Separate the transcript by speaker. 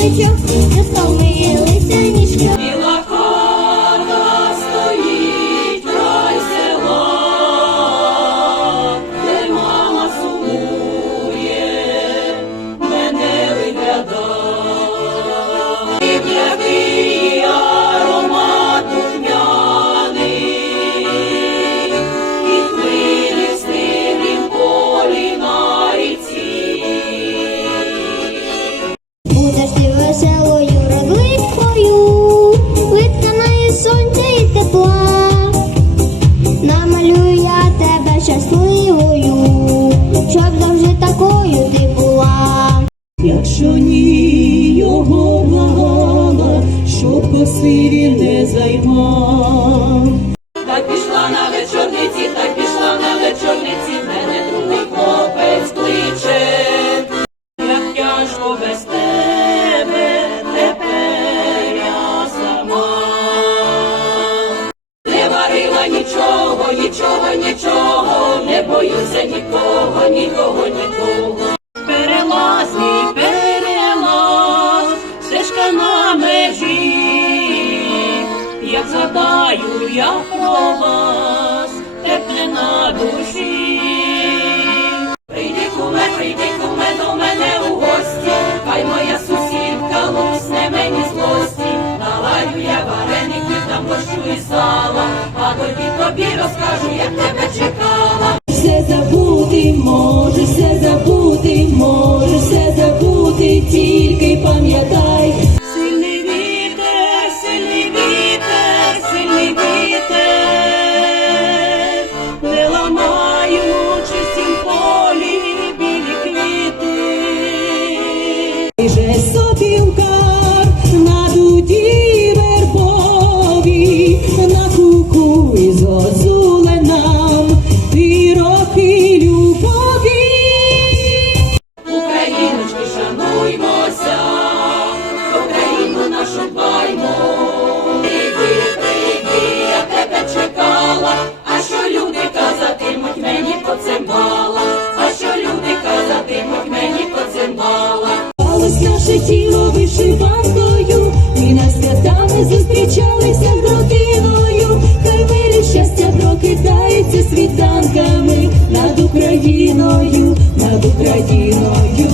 Speaker 1: sei eu, eu sou косиві не займав. Так пішла на вечорниці, так пішла на вечорниці, мене другий хлопець кличе. Як тяжко без тебе, тепер я сама. Не варила нічого, нічого, нічого, не боюся нікого, нікого, нікого. Як згадаю я про вас, тепле на душі. Прийди куме, прийди куме до мене у гості, хай моя сусідка лусне мені злості, налаю я вареників там борщу і сала, а тоді тобі розкажу, як тебе чекала. Все забути можеш, все забути можеш, все забути, тільки Yes. Тіло вишиванкою, і на святами зустрічалися родиною, хай мирі щастя прокидається світанками над Україною, над Україною.